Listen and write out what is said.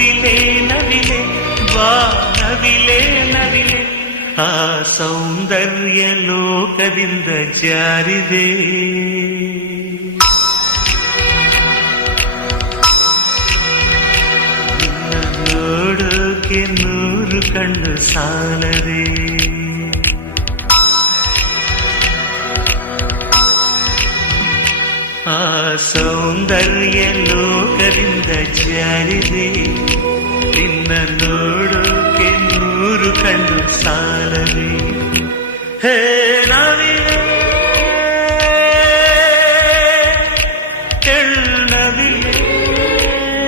ನವಿಲೆ ನವಿಲೆ ಬಾ ನವಿಲೆ ನವಿಲೆ ಆ ಸೌಂದರ್ಯ ಲೋಕದಿಂದ ಜಾರಿದೆ. ನೋಡೋಕೆ 100 ಕಣ್ಣು ಸಾಲದೆ. ಆ ಸೌಂದರ್ಯ ಲೋಕದಿಂದ ಜಾರಿದೆ. ನಿನ್ನ ನೋಡೋಕೆ 100 ಕಣ್ಣು ಸಾಲದೆ. ಹೇ